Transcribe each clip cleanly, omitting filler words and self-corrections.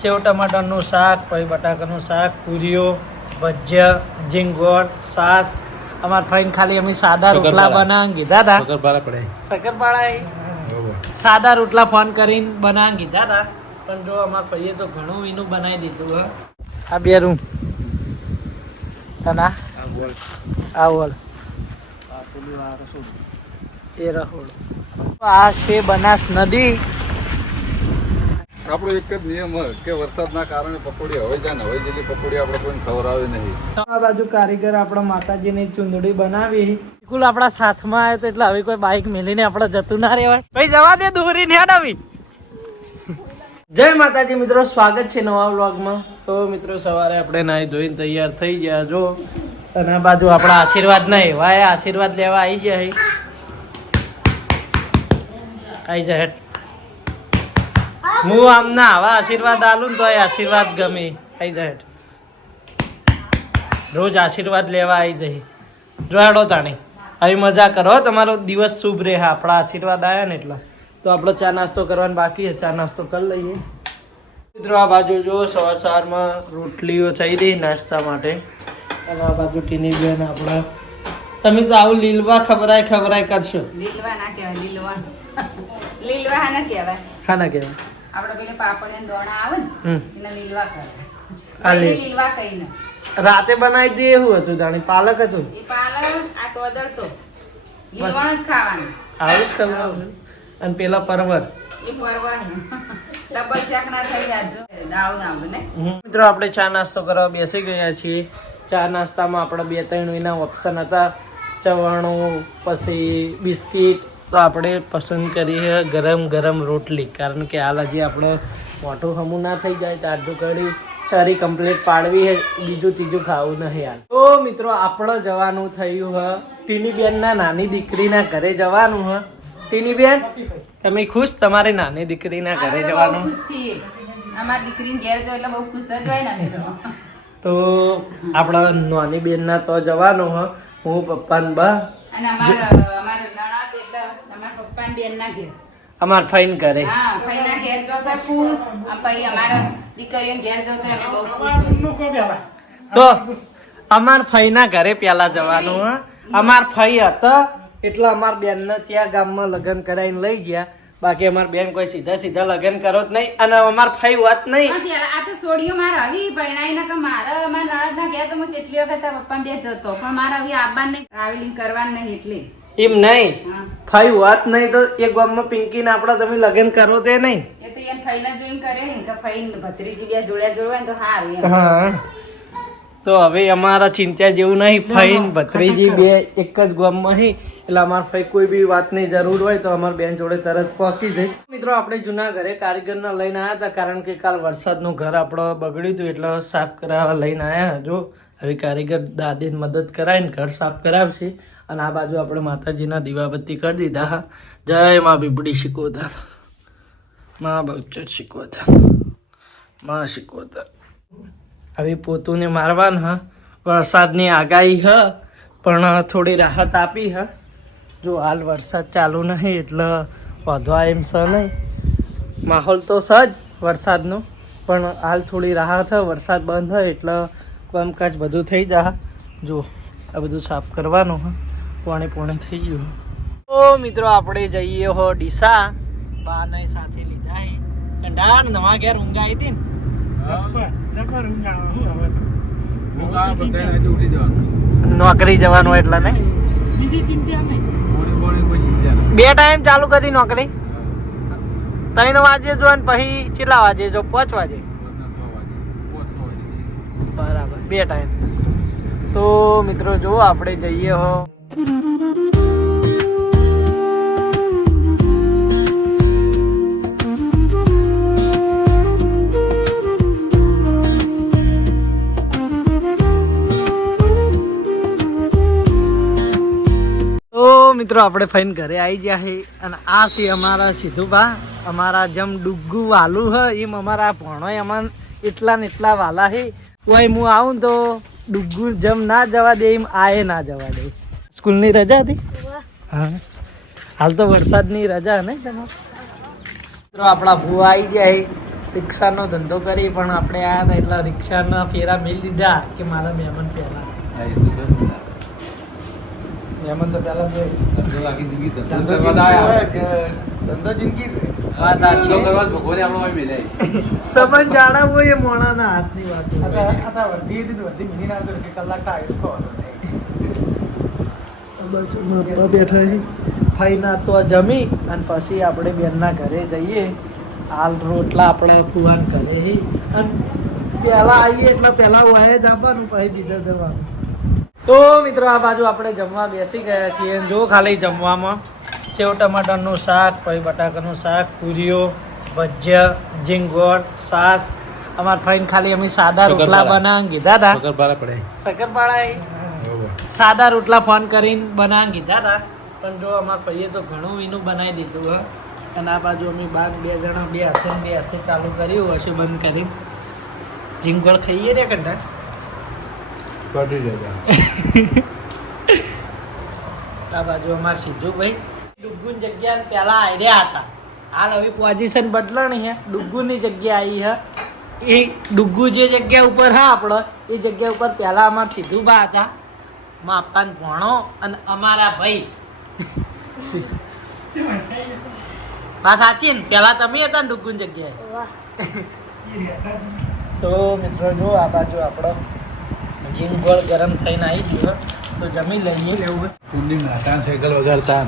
સેવ ટમાટરનું શાક, પછી બટાકાનું શાક, પૂરીઓ, ભજીયા, ઝીંગોળ, છાશ. અમાર ફાઈન ખાલી અમે સાદા રોટલા બનાવી કીધા હતા. શક્કરપાળા સાદા રોટલા ફોન કરીને બનાવી કીધા હતા, પણ જો અમાર ફઈએ તો ઘણું એનું બનાવી દીધું. આ બે રૂમ અને આ વોલ એ રહોડ. આ છે બનાસ નદી. આપણો એક જ નિયમ હોય કે વરસાદના કારણે પકોડી હવે જાય ને હવે જેટલી પકોડી આપણે કોઈને ખવડાવે નહીં. આ બાજુ કારીગર આપણા માતાજીની ચુંદડી બનાવી. બિલકુલ આપણા સાથમાં આવ્યો તો એટલે હવે કોઈ બાઈક મેલીને આપણે જતું ના રહેવાય. ભાઈ જવા દે, દોરી ને હડાવી. જય માતાજી મિત્રો, સ્વાગત છે નવા વ્લોગમાં. તો મિત્રો સવારે આપણે નાહી ધોઈને તૈયાર થઈ ગયા જો, અને આ બાજુ આપણા આશીર્વાદ નહીં વાય આશીર્વાદ લેવા આવી જાય. આવી જાય હું આમ ના આવા આશીર્વાદ આલું ને તો આશીર્વાદ ગમે. આવી જાય રોજ આશીર્વાદ લેવા આવી જાય. જો હેડો તાણી આવી મજા કરો, તમારો દિવસ શુભ રહે. આપણા આશીર્વાદ આવ્યા ને એટલા. તો આપણો ચા નાસ્તો કરવાનો બાકી છે, ચા નાસ્તો કરી લઈએ મિત્રો. આ બાજુ જો સવાર સવારમાં રોટલીઓ થઈ રહી નાસ્તા માટે, અને આ બાજુ ટીની બેન આપણા. તમે તો આવું લીલવા ખબરાય કરશો. લીલવા ના કહેવાય, લીલવા ના કહેવાય. હા ના કહેવાય. આપણે પેલે પાપડ ને દોણા આવે ને એને લીલવા કરે. આ લીલવા કહીને રાતે બનાવી દઈએ. એવું હતું તાણી પાલક હતું. એ પાલક આ કોદર તો લીલવા જ ખાવાનું. આવું જ કરવાનું. અને પેલા પરવર એ પરવા ડબલ શાક ના થઈ જાજો દાળ ના બને. મિત્રો આપણે ચા નાસ્તો કરવા બેસી ગયા છીએ. ચા નાસ્તામાં આપણે 2-3 વિના ઓપ્શન હતા. ચવાણું પછી બિસ્કીટ. તો આપણે પસંદ કરીએ ગરમ રોટલી, કારણ કે હાલ હજી આપણો મોટું હમું ના થઈ જાય. તાજું કઢી સારી કમ્પ્લીટ પાડવી છે, બીજું ત્રીજું ખાવું નહીં હાલ. તો મિત્રો આપણે જવાનું થયું હ ટીની બેનના નાની દીકરીના ઘરે જવાનું હ. ટીની બેન તમે ખુશ? તમારી નાની દીકરીના ઘરે જવાનું? અમારી દીકરીને ઘેર જો એટલે બહુ ખુશ જ હોય ને. તો આપણા નાની બેનના તો જવાનું હ. હું પપ્પા ને બા અને અમારા પપ્પા બેન ના ઘેર, અમાર ફાઈન કરે. હા ફઈ ના ઘેર જો તો ખુશ. પછી અમારા દીકરીઓને ઘેર જો તો અમે બહુ ખુશ. તો અમાર ફઈના ઘરે પેલા જવાનું હ. અમાર ફઈ હતા એટલે અમાર બેન ને ત્યાં ગામમાં લગ્ન કરાવીને લઈ ગયા. બાકી અમાર બેન કોઈ સીધા લગ્ન કરો જ નહીં. અને અમાર ફઈ વાત નહીં. આ તો સોડિયો મારે આવી પરણાઈ ના કે મારે અમારા નણદ ના ઘેર તો હું કેટલી વખત પપ્પા બે જતો, પણ મારે હવે આવવાનું નહીં, ટ્રાવેલિંગ કરવાનું નહીં એટલે એમ નહીં. ફઈ વાત નહીં તો એક ગામમાં પિંકી ને આપડા તમે લગ્ન કરો તે નહીં. એ તો એને ફઈના જોઈને કરે ને કે ફઈ ભત્રીજી બે જોડવા ને તો હારું એમ. હા તો હવે અમારા ચિંતા જેવું નહીં. ફઈ ભત્રીજી બે એક જ ગામમાં હી એટલે અમાર ફઈ કોઈ બી વાતની જરૂર હોય તો અમાર બેન જોડે તરત પહોંચી જાય. મિત્રો આપણે જૂના ઘરે કારીગરના લઈને આવ્યા હતા, કારણ કે કાલ વરસાદનું ઘર આપણો બગડ્યું હતું એટલે સાફ કરાવવા લઈને આવ્યા. જો હવે કારીગર દાદીને મદદ કરાવીને ઘર સાફ કરાવશે. અને આ બાજુ આપણે માતાજીના દીવાબત્તી કરી દીધા. હા જય માં બીબડી શીખોતા, માં બચત શીખોતા, માં શીખોતા. હવે પોતુને મારવાનું હ. વરસાદની આગાહી હ, પણ થોડી રાહત આપી હ. જો હાલ વરસાદ ચાલુ નહીં એટલે વધવા એમ છે નહીં. માહોલ તો સજ વરસાદનો, પણ હાલ થોડી રાહત હ. વરસાદ બંધ હોય એટલે કામકાજ બધું થઈ જાય. જો આ બધું સાફ કરવાનું હ. પોણે થઈ ગયું. તો મિત્રો આપણે જઈએ હો ડીસા. બાને સાથે લીધા હે કંડાર નવા ઘેર ઊંઘ આવી હતી ને નોકરી જવાનું એટલે નહીં. બીજી ચિંતા નહીં. 2 ટાઈમ ચાલુ કરી નોકરી. 3 વાગે જો ને પછી કેટલા વાગે જો? 5 વાગે બરાબર. 2 ટાઈમ. તો મિત્રો જો આપણે જઈએ હો. મિત્રો આપણે ફાઈન ઘરે આવી ગયા છે. અને આ છે અમારા સીધુબા. અમારા જેમ ડુગ્ગુ વાલું હ એમ અમારા ભણો એમાં એટલા ને એટલા વાલા છે. કોઈ હું આવું તો ડુગ્ગુ જેમ ના જવા દે એમ આએ ના જવા દે. સ્કૂલની રજા હતી. હા હાલ તો વરસાદની રજા નહીં તમારે. મિત્રો આપણા ભૂ આવી જાય રિક્ષાનો ધંધો કરી પણ આપણે આયા હતા એટલે રિક્ષાના ફેરા મેળ દીધા કે મારા મહેમાન પહેલા મહેમાન તો પહેલા સંબંધ જાણવો એ મોણાના હાથની વાત બેઠા છે ફાઈના તો જમી અને પછી આપણે બેનના ઘરે જઈએ હાલ રોટલા આપણા ફુવાન કરે અને પહેલા આવીએ એટલે પહેલા વાય જ આવવાનું પછી બીજા જવાનું. તો મિત્રો આ બાજુ આપણે જમવા બેસી ગયા છીએ જો ખાલી જમવામાં સેવ ટમાટરનું શાક પછી બટાકાનું શાક પૂરીઓ ભજીયા ઝીંગોળ છાશ અમારા ફ્રેન્ડ ખાલી અમે સાદા રોટલા બનાવવા કીધા હતા શક્કરપાળા સાદા રોટલા ફોન કરીને બનાવવા કીધા હતા પણ જો અમારા ફઈએ તો ઘણું એનું બનાવી દીધું હ અને આ બાજુ અમે બાર બે જણા બે હાથે ચાલુ કર્યું હશે બંધ કરી ઝીંગોળ ખાઈએ રે કંટા આ બાજુ અમારા સિદ્ધુભાઈ ડુગ્ગુન જગ્યા પહેલા આઈડિયા હતા હાલ હવે પોઝિશન બદલાણી હે ડુગ્ગુની જગ્યા આવી હે એ ડુગ્ગુ જે જગ્યા ઉપર હા આપણો એ જગ્યા ઉપર પહેલા અમારા સિદ્ધુભા હતા માપાન ભણો અને અમારા ભાઈ વાત સાચી ને પહેલા તમે હતા ને ડુગ્ગુન જગ્યાએ તો મિત્રો જો આ બાજુ આપણો ઝીંગોળ ગરમ થઈને આવી ગયો તો જમી લઈએ લેવું સાયકલ વગાડતા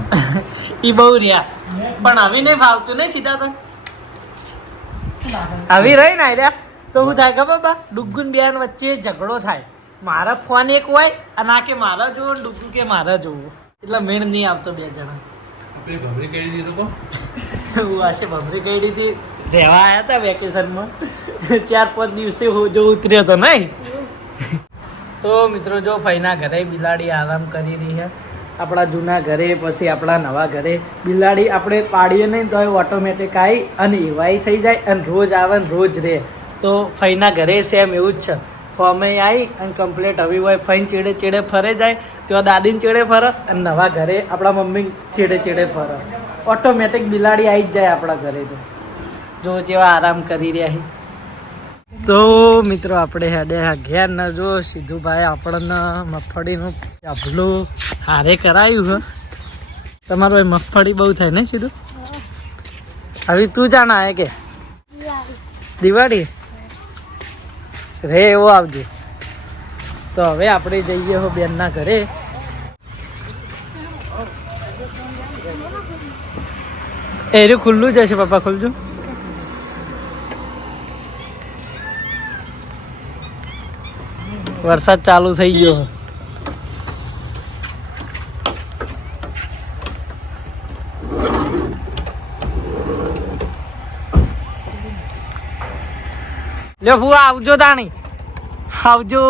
એ બહુ રહ્યા પણ આવી નહીં ફાવતું નહીં સીધા તો આવી રહી ને રહ્યા તો શું થાય ખબર બા ડુગ્ગુન બેન વચ્ચે ઝઘડો થાય મારા ફોન એક હોય અને આ કે મારા જોવો ને ડુગ્ગુ કે મારા જોવો એટલે મેળ નહીં આવતો બે જણા ભમરી કહી દીધું કો હું આશે ભમરી કઈ હતી રહેવા આવ્યા હતા વેકેશનમાં 4-5 દિવસે જો ઉતર્યો હતો નહીં તો મિત્રો જો ફઈના ઘરે બિલાડી આરામ કરી રહી છે આપણા જૂના ઘરે પછી આપણા નવા ઘરે બિલાડી આપણે પાડીએ નહીં તો ઓટોમેટિક આવી અને એવાય થઈ જાય અને રોજ આવે ને રોજ રહે તો ફઈના ઘરે સેમ એવું જ છે ફોર્મે આવી અને કમ્પ્લેટ હવે હોય ફઈને ચેડે ચેડે ફરે જાય તો દાદીને ચેડે ફરે અને નવા ઘરે આપણા મમ્મી ચેડે ચેડે ફરે ઓટોમેટિક બિલાડી આવી જ જાય આપણા ઘરે તો જો જેવા આરામ કરી રહ્યા છે તો મિત્રો આપણે હેડે ઘેર ન જો સિદ્ધુભાઈ આપણને મગફળીનું ચાપલું હારે કરાયું હ તમારું મગફળી બહુ થાય ને સીધું હવે તું જાણ આવે કે દિવાળી રે એવો આવજો તો હવે આપણે જઈએ હો બેનના ઘરે એરું ખુલ્લું જશે પપ્પા ખુલજો વરસાદ ચાલુ થઈ ગયો લે ફુવા આવજો તાણી આવજો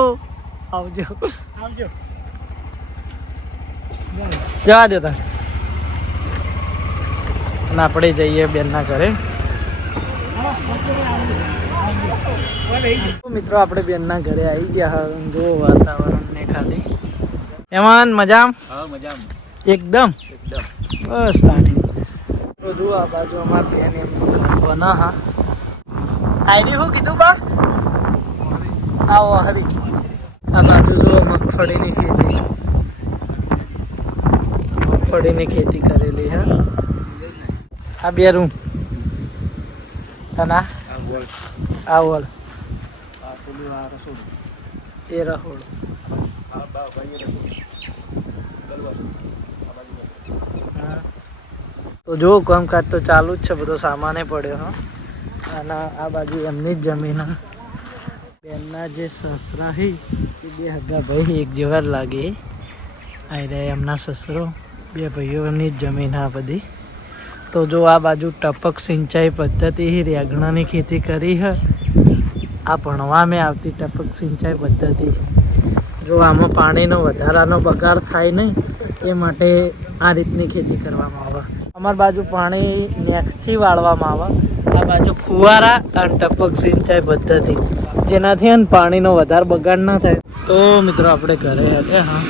આવજો આવજો જવા દો તા અને આપણે જઈએ બેનના ઘરે મિત્રો આપણે બેનના ઘરે આવી ગયા જો વાતાવરણ ને ખાલી એમાં મજામ એકદમ બસ તાણી તો જો આ બાજુ અમાર બેન એમ બના હા આઈડી શું કીધું બા આવો હરી આ બાજુ જો મગફળીની ખેતી કરેલી હા આ બે રૂમ અને આ વોલ એ રહોડ તો જો કામકાજ તો ચાલુ જ છે બધો સામાને પડ્યો હા અને આ બાજુ એમની જ જમીન બેનના જે સસરા હે એ બે હગા ભાઈ એક જેવા જ લાગે આ રહ્યા એમના સસરો બે ભાઈઓની જ જમીન આ બધી તો જો આ બાજુ ટપક સિંચાઈ પદ્ધતિ રેગણાની ખેતી કરી છે આ ભણવામાં આવતી ટપક સિંચાઈ પદ્ધતિ જો આમાં પાણીનો વધારાનો બગાડ થાય નહીં એ માટે આ રીતની ખેતી કરવામાં આવે અમારી બાજુ પાણી નેકથી વાળવામાં આવે આ બાજુ ફુવારા અને ટપક સિંચાઈ પદ્ધતિ જેનાથી પાણીનો વધારે બગાડ ના થાય તો મિત્રો આપણે ઘરે હતા હા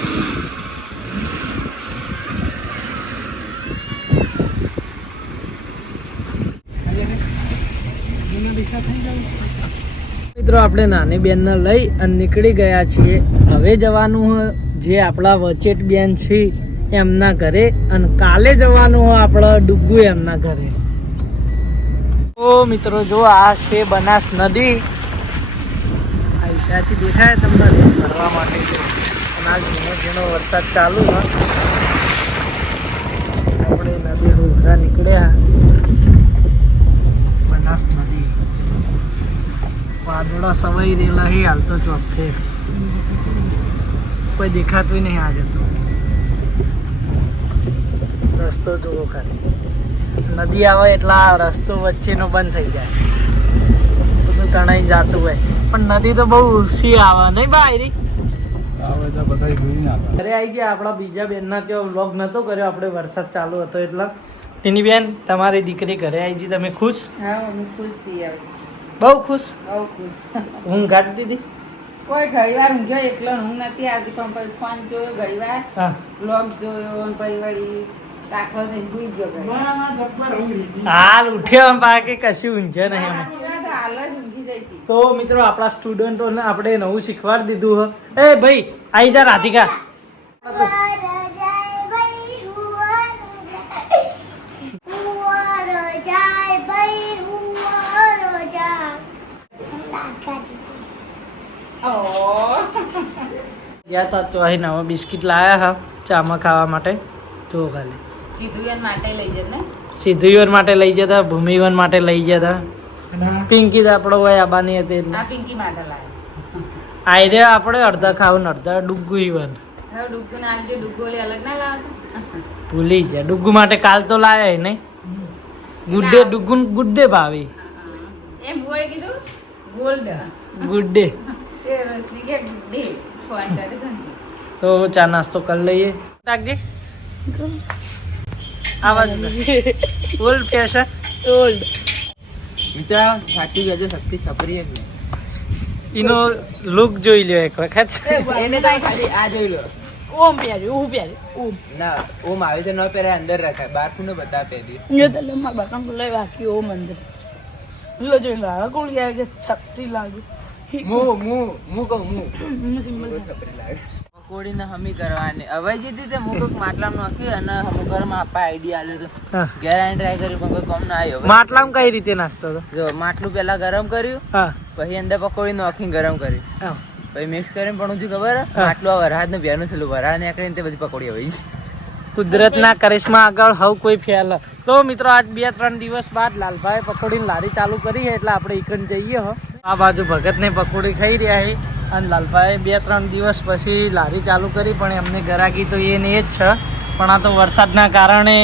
દિશા થઈ મિત્રો આપણે નાની બેનને લઈ અને નીકળી ગયા છીએ. હવે જવાનું જે આપણા વચેટ બેન છે એમના ઘરે, અને કાલે જવાનું હોય આપણે ડુગ્ગુ એમના ઘરે. તો મિત્રો જો આ છે બનાસ નદી, ત્યાંથી દેખાય તમને ફરવા માટે છે. અને આ ઝીણો ઝીણો વરસાદ ચાલુ હોય, આપણે નદી ડુંગરા નીકળ્યા. બનાસ નદી વાદળા સવાઈ રહેલા હે હાલ તો ચોખ્ખે, કોઈ દેખાતું નહીં આજે તો. રસ્તો જોવો ખાલી, નદી આવે એટલે આ રસ્તો વચ્ચેનો બંધ થઈ જાય, બધું તણાઈ જતું હોય. પણ નદી તો બહુ ઊંચી આવે નહીં બાયરી. ઘરે આવી ગયા આપણા બીજા બેનના ત્યાં વ્લોગ નતો કર્યો આપણે, વરસાદ ચાલુ હતો એટલે. એની બેન તમારી દીકરી ઘરે આવી ગઈ, તમે ખુશ? હા હું ખુશ છીએ, બહુ ખુશ. બહુ ખુશ. ઊંઘ કાઢી દીધી? કોઈ ઘણી વાર ઊંઘ્યો એકલો, ઊંઘ નથી આવતી, પણ પછી ફોન જોયો ઘણી વાર, હા બ્લોગ જોયો, અને પછી વળી દાખલો થઈને સુઈ ગયો ઘણી વાર. હાલ ઉઠ્યો બાકી કશું ઊંઘે નહીં એમ. સાચી વાત, હાલ જ ઊંઘી જઈ હતી. તો મિત્રો આપણા સ્ટુડન્ટોને આપણે નવું શીખવાડી દીધું હે. એ ભાઈ આવી જા રાધિકા. જ્યાં તા તો અહીં નવા બિસ્કિટ લાયા હા ચામાં ખાવા માટે. જો ખાલી સીધુયન માટે લઈ જત ને, સિદ્ધુયર માટે લઈ જતા, ભૂમિવન માટે લઈ જતા. પિંકી તો આપણો હોય આબાની હતી એટલે આ પિંકી માટે લાવ્યો. આયરે આપણે અડધા ખાવું ને અડધા ડુગ્ગુ ઈવન. હવે ડુગ્ગુ ના આલજો, ડુગ્ગુ ઓલી અલગ ના લાવતો. ભૂલી જાય. ડુગ્ગુ માટે કાલ તો લાયા નહીં. ગુડ્ડે ડુગ્ગુ ગુડ્ડે ભાવી. એમ બોય કીધું ગોલ્ડ ગુડ્ડે. એ રોશની કે ગુડ્ડે ફોન કર્યો તો ને. તો ચા નાસ્તો કરી લઈએ. તાકજી આવાજ ઓલ્ડ ફેશન ઓલ્ડ. મિત્ર સાચું કહેજો, શક્તિ છપરી એક એનો લુક જોઈ લ્યો એક વખત. એને તો ખાલી આ જોઈ લો. ઓમ પહેર્યું, હું પહેર્યું, ઓમ. ના ઓમ આવી તો ન પહેરાય, અંદર રખાય, બહાર કોને બધા પહેરી. જો તને મારા બાપા લઈ વાકી ઓમ અંદર. જો જોઈ લો કોણ કહે કે છત્રી લાગે. હું કહું હું સિમ્પલ છપરી લાગે. પકોડીને હમી કરવાની હવે જીતી તે હું કોઈક માટલામાં નાખી અને હમું ઘરમાં આપવા આઈડિયા આલ્યો તો હા. ઘેર આવીને ટ્રાય કર્યું પણ કોઈ કામ ના આવ્યો. માટલામાં કઈ રીતે નાખતો હતો? જો માટલું પેલા ગરમ કર્યું, હા પછી અંદર પકોડી નાખીને ગરમ કરી, હા. પછી મિક્સ કરીને પણ શું ખબર માટલું આ વરસાદ નું ભેનું થયેલું, વરાળ નીકળીને તે બધી પકોડી આવી છે. કુદરતના કરિશ્મા આગળ હવ કોઈ ફેલ. તો મિત્રો આજ 2-3 દિવસ બાદ લાલભાઈ પકોડીની લારી ચાલુ કરી છે એટલે આપણે ઈકન જઈએ હો. આ બાજુ ભગતને પકોડી ખાઈ રહ્યા છે અને લાલભાઈ 2-3 દિવસ પછી લારી ચાલુ કરી, પણ એમને ગરાકી તો એ ને એ જ છે. પણ આ તો વરસાદના કારણે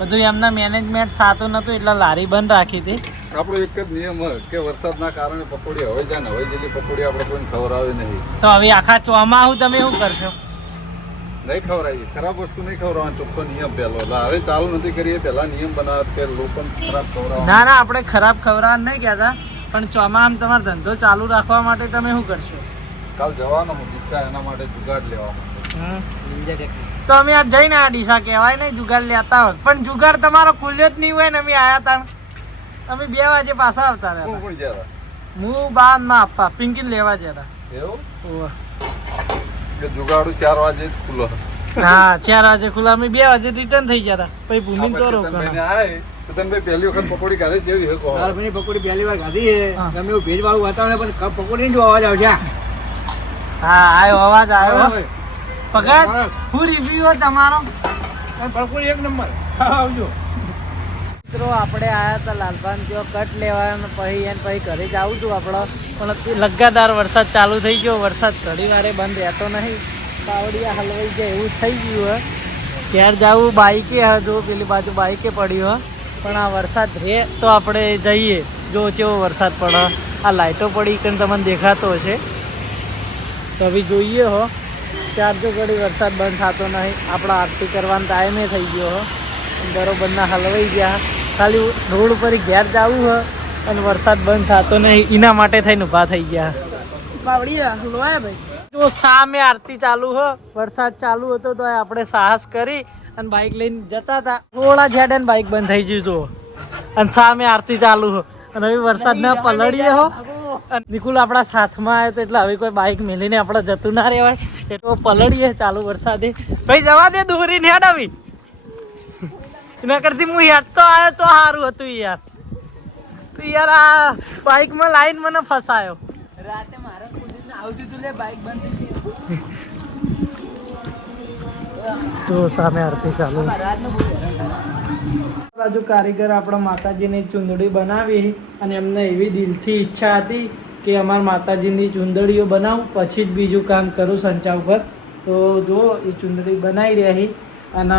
બધું એમના મેનેજમેન્ટ થતું નહોતું એટલે લારી બંધ રાખી હતી. આપણો એક જ નિયમ હોય કે વરસાદના કારણે પકોડી હવે જાય ને હવે જેટલી પકોડી આપણે કોઈને ખવડાવે નહીં. તો હવે આખા ચોમાહું તમે શું કરશો? નહીં ખવડાવી, ખરાબ વસ્તુ નહીં ખવડાવવાનો, ચોખ્ખો નિયમ પહેલો. એટલે હવે ચાલુ નથી કરીએ, પહેલા નિયમ બનાવત કે લોકોને ખરાબ ખવડાવવા. ના ના, આપણે ખરાબ ખવડાવવાનું નહીં કહેતા, પણ ચોમાહામાં તમારો ધંધો ચાલુ રાખવા માટે તમે શું કરશો? કાલ જવાનો હું દિશા એના માટે જુગાડ લેવા માટે. તો અમે આ જઈને આ ડીસા કહેવાય નહીં જુગાડ લેતા હોત, પણ જુગાડ તમારો ખુલ્યો જ નહીં હોય ને અમે આયા તા. અમે 2 વાગે પાછા આવતા કોણ રહ્યા. કોણ જતા? હું બાદ માં આપવા પિંકીને લેવા જતા. એવું કે જુગાડું 4 વાગે જ ખુલ્લો. હા 4 વાગે ખુલ્લા, અમે 2 વાગે રિટર્ન થઈ ગયા હતા. પછી ભૂમિ તો રોકણા. ચેતનભાઈ પહેલી વખત પકોડી ખાધી કેવી હે કહો? પકોડી પહેલી વાર ખાધી છે. હા. ગમે એવું ભેજ વાળું વાતાવરણ પણ પકોડી જો અવાજ આવશે. હા આવ્યો અવાજ આવ્યો. ભગત હું રિવ્યુ તમારો? પકોડી એક નંબર. આવજો. મિત્રો આપણે આયા હતા લાલભાન ત્યાં કટ લેવા, અને પછી ઘરે જ આવું છું આપણે, પણ લગાતાર વરસાદ ચાલુ થઈ ગયો. વરસાદ ઘડી વારે બંધ રહેતો નહીં, પાવડિયા હલવાઈ જાય એવું થઈ ગયું હે. ઘેર જવું બાઈકે હે, જો પેલી બાજુ બાઈકે પડ્યું હે, પણ આ વરસાદ રહે તો આપણે જઈએ. જો કેવો વરસાદ પડે, આ લાઇટો પડી કે તમને દેખાતો હશે. તો હવે જોઈએ હો, ચાર જો ઘડી વરસાદ બંધ થતો નહીં. આપણા આરતી કરવાનો ટાઈમે થઈ ગયો હો, બરોબરના હલવાઈ ગયા. ખાલી રોડ ઉપર ઘેર જવું હોય અને વરસાદ બંધ થતો નહીં, એના માટે થઈને ઊભા થઈ ગયા. પાવડી લોયા ભાઈ. જો સામે આરતી ચાલુ હો, વરસાદ ચાલુ હતો તો આપણે સાહસ કરી અને બાઇક લઈને જતા હતા. થોડા ઝેડ અને બાઇક બંધ થઈ ગયું જો, અને સામે આરતી ચાલુ હો, અને હવે વરસાદ ના પલળીએ હો અને નિકુલ આપણા સાથમાં આવ્યો તો એટલે હવે કોઈ બાઇક મેલીને આપણે જતું ના રહેવાય એટલે પલળીએ ચાલુ વરસાદે. ભાઈ જવા દે દોરી ને હેડાવી એના કરતી હું હેડ તો આવ્યો તો સારું હતું યાર. તો યાર આ બાઇકમાં લાઈન મને ફસાયો. રાતે મારા કુદીને આવતી તું લે બાઈક બંધ થઈ ગઈ. તો સામે આરતી ચાલુ. રાતનું બહુ હેરાન થાય. બાજુ કારીગર આપણા માતાજીની ચુંદડી બનાવી અને એમને એવી દિલથી ઈચ્છા હતી કે અમારા માતાજીની ચુંદડીઓ બનાવું પછી જ બીજું કામ કરું સંચાવ પર. તો જો એ ચુંદડી બનાવી રહી અને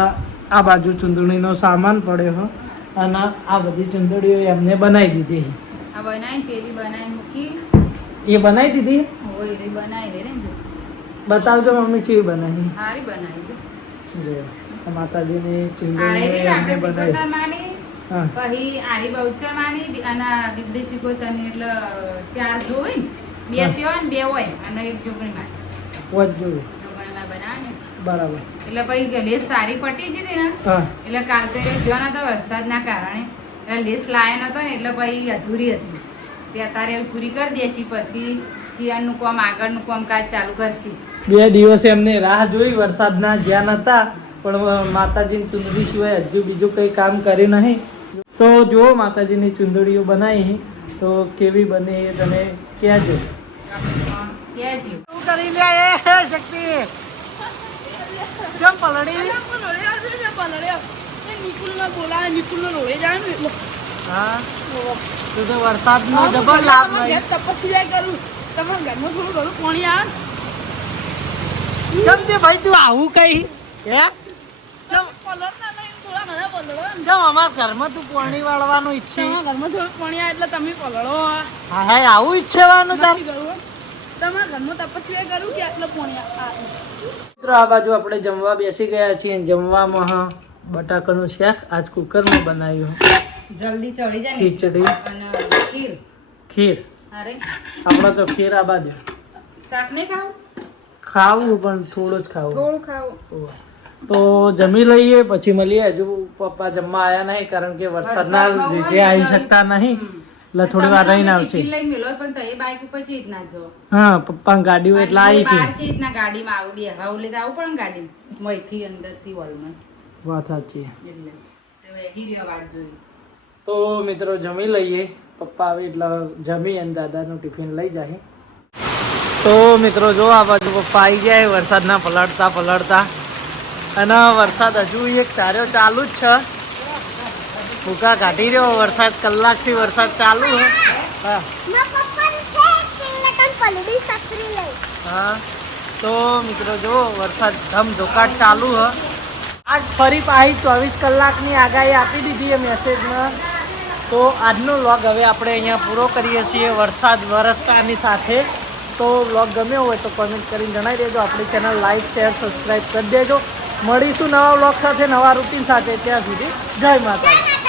આ બાજુ ચુંદડીનો સામાન પડ્યો હો અને આ બધી ચુંદડીઓ એમને બનાવી દીધી. આ બનાવી પેલી બનાવી મૂકી એ બનાવી દીધી. હોય એ બનાવી દે ને બતાવજો મમ્મી ચેવી બનાવી. સારી બનાવી દે. જો આ માતાજીની આરે ચુંદડી બી એમને આપણે બનાવી. સિકોતર માની હા પછી આરી બહુચર માની અને બીબડી સિકોતર ની એટલે 4 જોવે ને 2 હા. થયો ને 2 હોય અને એક જોગણી માં વચ જોયું જોગણી માં બનાવે બરાબર. એટલે પછી લેસ સારી પટી જતી ને હા એટલે કાલ તો એ જો નતો વરસાદના કારણે એટલે લેસ લાયા નતો ને એટલે પછી અધૂરી હતી તે અત્યારે હવે પૂરી કરી દેશી પછી શિયાળનું કામ આગળનું કામકાજ ચાલુ કરશી. 2 દિવસ એમને રાહ જોઈ વરસાદના જ્યાં નતા પણ માતાજીની ચુંદડી સિવાય હજુ બીજું કંઈ કામ કર્યું નહીં. તો જો માતાજીની ચુંદડીઓ બનાવી તો કેવી બને એ તમે કહેજો. કહેજો. શું કરી લે એ શક્તિ કેમ પલળી? હા તું તો વરસાદનો જબર લાભ લઈ. તપસ્યા કરું તમારા ઘરમાં થોડું ઘણું પાણી આવે. કેમ છે ભાઈ તું આવું કઈ હે? કેમ પલળતા નહીં, થોડા ઘણા પલળો. કેમ અમારા ઘરમાં તું પાણી વાળવાનું ઈચ્છી? તમારા ઘરમાં થોડું પાણી આવે એટલે તમે પલળો. હા હા આવું ઈચ્છવાનું તાર. નથી કરવું. તમારા ઘરમાં તપસ્યા કરું કે આટલું પાણી આવે. મિત્રો આ બાજુ આપણે જમવા બેસી ગયા છીએ. જમવામાં બટાકાનું શાક આજ કુકરમાં બનાવ્યું. જલ્દી ચડી જાય ને ખીચડી અને ખીર. ખીર અરે આપણે તો ખીર આ બાજુ શાક નહીં ખાવું ખાવું પણ થોડું જ ખાવું. થોડું ખાવું. તો જમી લઈએ પછી મળીએ. હજુ પપ્પા જમવા આવ્યા નહીં કારણ કે વરસાદના લીધે આવી શકતા નહીં એટલે થોડી વાર રહીને આવશે. ટિફિન લઈને મેલો પણ તો એ બાઈક ઉપર ચીજ ના જો હા પપ્પા ગાડી હોય એટલે આવી બહાર હતી. ચીજ ના ગાડીમાં આવું બે હવા ઉલે આવું પણ ગાડી મયથી અંદરથી હોલમાં વાત સાચી. એટલે તો વેગી રહ્યો વાટ જોઈ. તો મિત્રો જમી લઈએ. પપ્પા આવે એટલે જમી અને દાદાનું ટિફિન લઈ જાય. તો મિત્રો જો આ બાજુ પપ્પા આવી ગયા વરસાદના પલળતા અને વરસાદ હજુ એક ચાર્યો ચાલુ જ છે. ભૂકા કાઢી રહ્યો વરસાદ. કલાકથી વરસાદ ચાલુ છે. હા હા તો મિત્રો જો વરસાદ ધમધોકાટ ચાલુ છે. આજ ફરી પાછી 24 કલાકની આગાહી આપી દીધી એ મેસેજમાં. તો આજનો વ્લોગ હવે આપણે અહીંયા પૂરો કરીએ છીએ વરસાદ વરસતાની સાથે. તો વ્લોગ ગમ્યો હોય તો કોમેન્ટ કરીને જણાવી દેજો. આપણી ચેનલ લાઈક શેર સબસ્ક્રાઈબ કરી દેજો. મળીશું નવા વ્લોગ સાથે નવા રૂટીન સાથે. ત્યાં સુધી જય માતાજી.